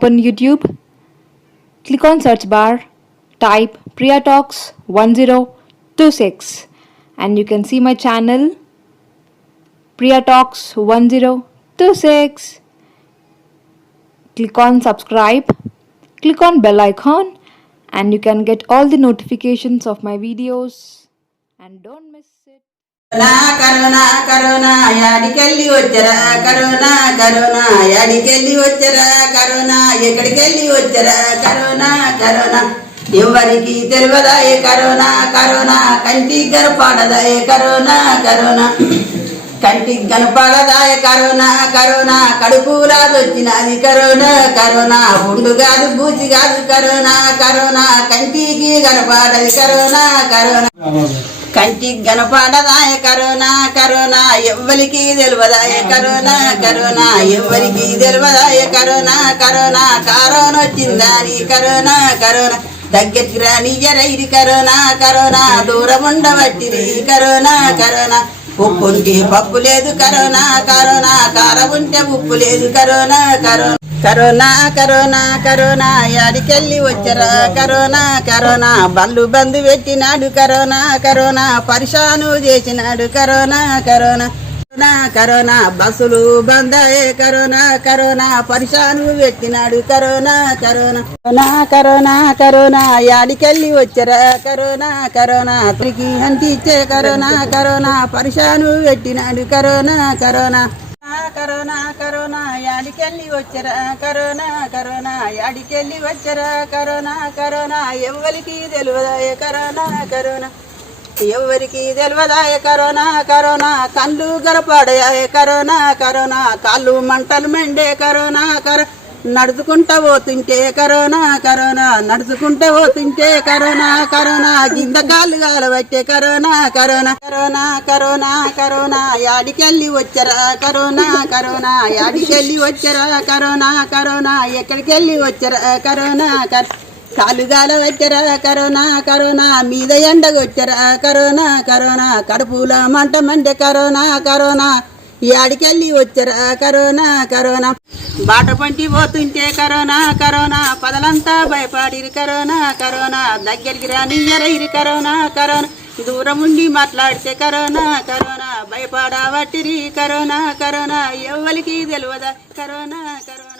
open YouTube, click on search bar, type Priya Talks 1026 and you can see my channel Priya Talks 1026. Click on subscribe, click on bell icon and you can get all the notifications of my videos and don't miss it. Corona corona యాడికెళ్ళి వచ్చరా corona corona యాడికెళ్ళి వచ్చరా corona ఎక్కడికెళ్ళి వచ్చరా corona corona ఎవరికి తెలియదాయే corona corona కంటికి కనపడదాయే corona corona కంటికి కనపడదాయే corona corona కడుపులాదొచ్చినది corona corona ఉండు కాదు బూచి కాదు కరోనా కరోనా కంటికి కనపడది కరోనా కరోనా కంటికి కనపడదాయ కరోనా కరోనా ఎవ్వరికి తెలియదాయ కరోనా కరోనా ఎవ్వరికి తెలియదాయ కరోనా కరోనా కరోనా వచ్చిందని కరోనా కరోనా దగ్గరికి రానియరైరి కరోనా కరోనా దూరం ఉండబట్టిరి కరోనా కరోనా ఉప్పు ఉంటే పప్పు లేదు కరోనా కరోనా కారం ఉంటే ఉప్పు లేదు corona corona corona corona corona యాడికెళ్ళి వచ్చరా కరోనా కరోనా బళ్ళు బంద్ పెట్టినాడు కరోనా కరోనా పరిశాను చేసినాడు కరోనా కరోనా కరోనా కరోనా బస్సులు బందయే కరోనా కరోనా పరిశాను పెట్టినాడు కరోనా కరోనా కరోనా కరోనా యాడికెళ్ళి వచ్చరా కరోనా కరోనా అతనికి అంటించే కరోనా కరోనా పరిశాను పెట్టినాడు కరోనా కరోనా కరోనా కరోనా యాడికెళ్ళి వచ్చరా కరోనా కరోనా యాడికెళ్ళి వచ్చరా కరోనా కరోనా ఎవ్వరికి తెలియదాయే కరోనా కరోనా ఎవరికి తెలియదాయే కరోనా కరోనా కళ్ళు గరపడాయే కరోనా కరోనా కాళ్ళు మంటలు మెండే కరోనా నడుచుకుంటా పోతుంటే కరోనా కరోనా నడుచుకుంటా పోతుంటే కరోనా కరోనా కింద కాళ్ళు కాలబట్టే corona corona corona corona corona యాడికెళ్ళి వచ్చరా కరోనా కరోనా యాడికెళ్ళి వచ్చరా కరోనా కరోనా ఎక్కడికెళ్ళి వచ్చరా కరోనా కాలు కాలబట్టరా కరోనా కరోనా మీద ఎండగొచ్చరా కరోనా కరోనా కడుపుల మంట మంటే కరోనా కరోనా యాడికెళ్ళి వచ్చరా కరోనా కరోనా బాట పంటి పోతుంటే కరోనా కరోనా పదలంతా భయపడిరి కరోనా కరోనా దగ్గరికి రానియరైరి కరోనా కరోనా దూరం ఉండి మాట్లాడితే కరోనా కరోనా భయపడబట్టిరి కరోనా కరోనా ఎవ్వరికి తెలియదా కరోనా కరోనా